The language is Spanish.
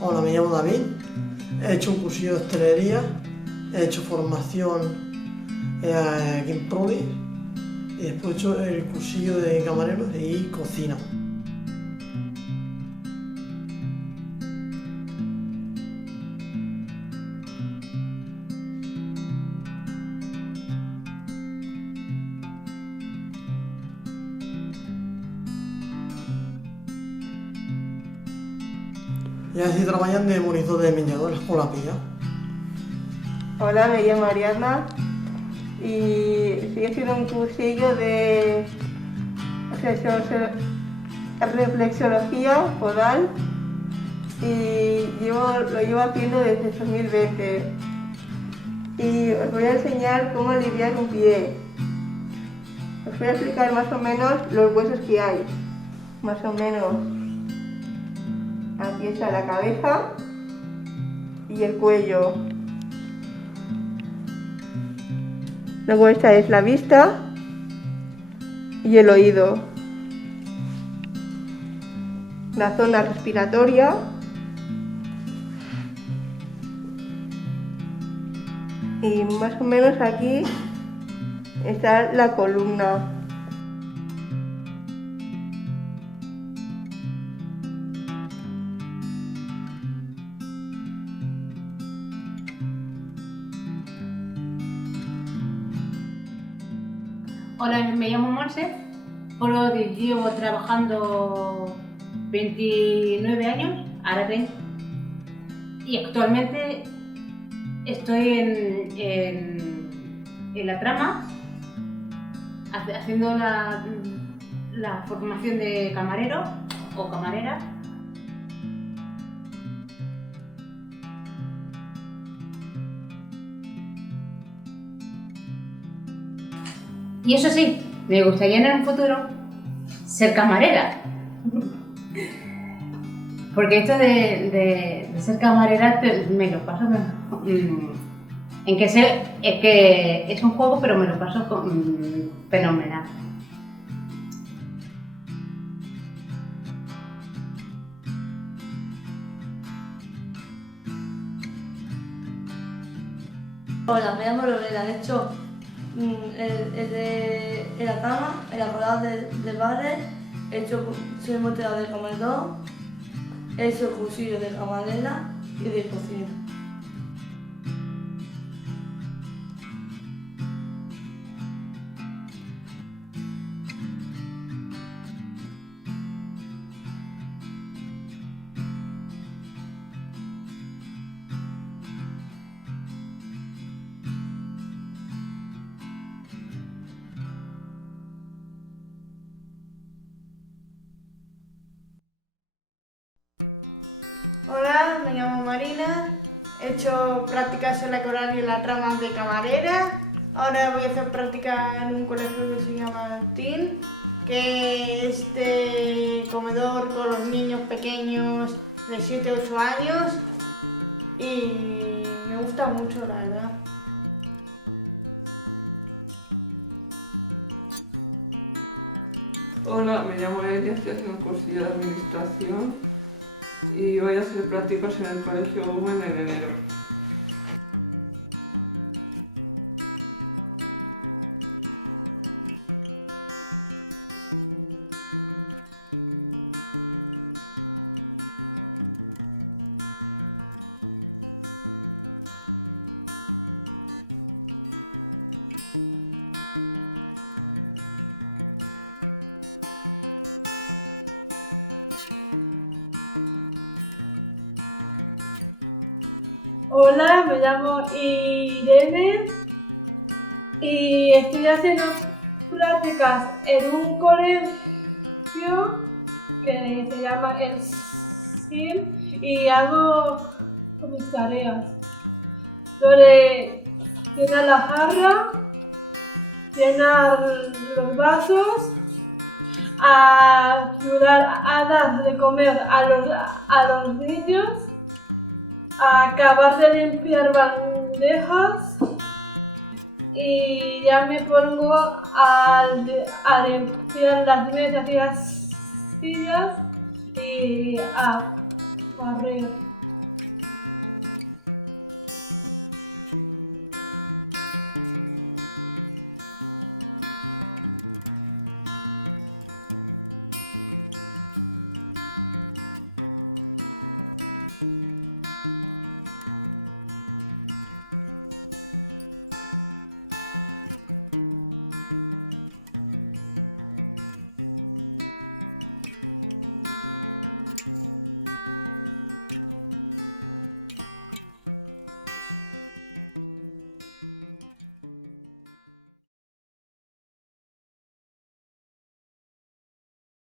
Hola, me llamo David, he hecho un cursillo de hostelería, he hecho formación aquí en Prodi y después he hecho el cursillo de camarero y cocina. Ja estic treballant de monitor de menjador a l'Escola Pia. Hola, me llamo Ariadna y estoy haciendo un cursillo de reflexología podal y lo llevo haciendo desde 2020 y os voy a enseñar cómo aliviar un pie. Os voy a explicar más o menos los huesos que hay, más o menos. Aquí está la cabeza y el cuello. Luego esta es la vista y el oído. La zona respiratoria. Y más o menos aquí está la columna. Hola, me llamo Monse, llevo trabajando 29 años, ahora tengo, y actualmente estoy en la trama haciendo la formación de camarero o camarera. Y eso sí, me gustaría en un futuro ser camarera. Porque esto de ser camarera me lo paso en que es que es un juego, pero me lo paso fenomenal. Hola, me llamo Lorena, he hecho en la cama, en la rodada de bares, he hecho soy montera de comedor, he hecho cursillo de camarera y de cocina. Hola, me llamo Marina, he hecho prácticas en la coral y en la trama de camarera. Ahora voy a hacer práctica en un colegio que se llama TIN, que es de comedor con los niños pequeños de 7 8 años y me gusta mucho, la verdad. Hola, me llamo Elia, estoy haciendo un cursillo de administración y voy a hacer prácticas en el colegio Owen en enero. Hola, me llamo Irene y estoy haciendo prácticas en un colegio que se llama El SIL y hago tareas sobre llenar la jarra, llenar los vasos, ayudar a dar de comer a los niños, acabar de limpiar bandejas y ya me pongo a limpiar las mesas y las sillas y a